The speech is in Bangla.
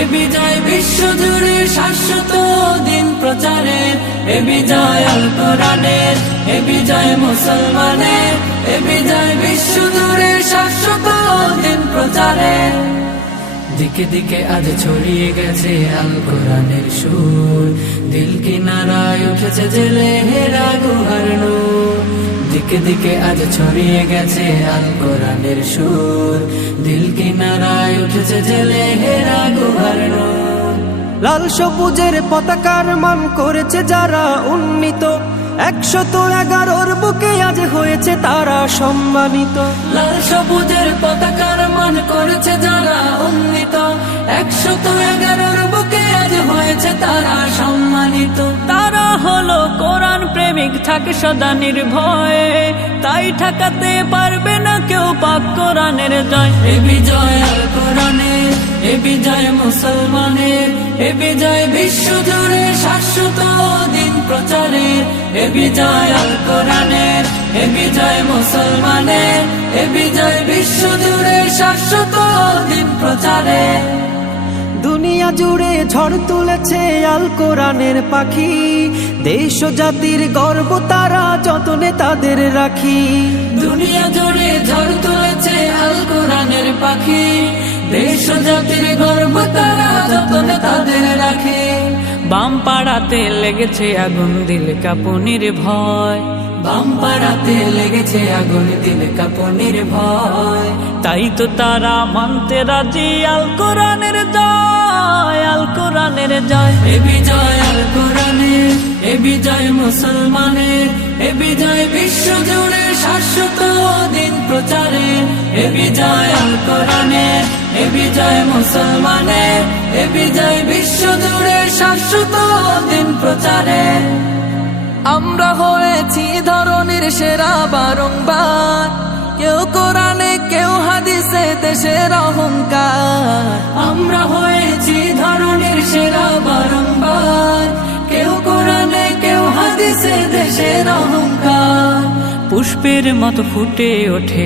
এ বিজয় বিশ্বজুড়ে শাশ্বত দিন প্রচারের, এ বিজয় আল কোরআনের, এ বিজয় মুসলমানের, এ বিজয় বিশ্বজুড়ে শাশ্বত দিন প্রচারের। দিকে দিকে আজ ছড়িয়ে গেছে আল কোরআনের সুর, দিল কিনারায় উঠেছে জেলে হেরা গুহার নূর। দিকে দিকে আজ ছড়িয়ে গেছে আল কোরআনের সুর, দিল কিনারায় উঠেছে জেলে হেরা গুহার নূর। লাল সবুজের পতাকার মান করেছে যারা উন্নীত, 111 বুকে আজ হয়েছে তারা সম্মানিত। লাল সবুজের পতাকার মান করেছে যারা উন্নীত, 111 বুকে আজ হয়েছে তারা সম্মানিত। তারা হলো কোরআন প্রেমিক, থাকে সদা নির্ভয়ে, তাই ঠেকাতে পারবে না কেউ পাক কোরআনের জয়। এ বিজয় আল কোরআনের, এ বিজয় মুসলমানের, এ বিজয় বিশ্বজুড়ে শাশ্বত দিন প্রচারের, এ বিজয় আল কোরআনের, এ বিজয় মুসলমানের, এ বিজয় বিশ্বজুড়ে শাশ্বত দিন প্রচারের। দুনিয়া জুড়ে ঝড় তুলেছে আল কোরআনের পাখি, দেশ ও জাতির গর্ব তারা যতনে তাদের রাখি। দুনিয়া জুড়ে ঝড় তুলেছে আল কোরআনের পাখি, দেশ ও জাতির গর্ব তারা যতনে তাদের রাখে। বাম পাড়াতে লেগেছে আগুন, দিল কাঁপুনির ভয়, বাম পাড়াতে লেগেছে আগুন, দিল কাঁপুনির ভয়। তাই তো তারা মানতে রাজি আল কোরআনের জয়, আল কোরআনের জয়। এ বিজয় আল কোরআনের, এ বিজয় মুসলমানের, এ বিজয় বিশ্বজুড়ে শাশ্বত দিন প্রচারের, এ বিজয় আল কোরআনের, এ বিজয় মুসলমানের, এ বিজয় বিশ্বজুড়ে শাশ্বত দিন প্রচারের। আমরা হয়েছি ধরনের সেরা বারংবার, কেউ কোরআনে কেউ হাদিসে দেশের অহংকার। আমরা হয়েছি ধরনের সেরা বারংবার, কেউ কোরআনে কেউ হাদিসে দেশের অহংকার। পুষ্পের মতো ফুটে ওঠে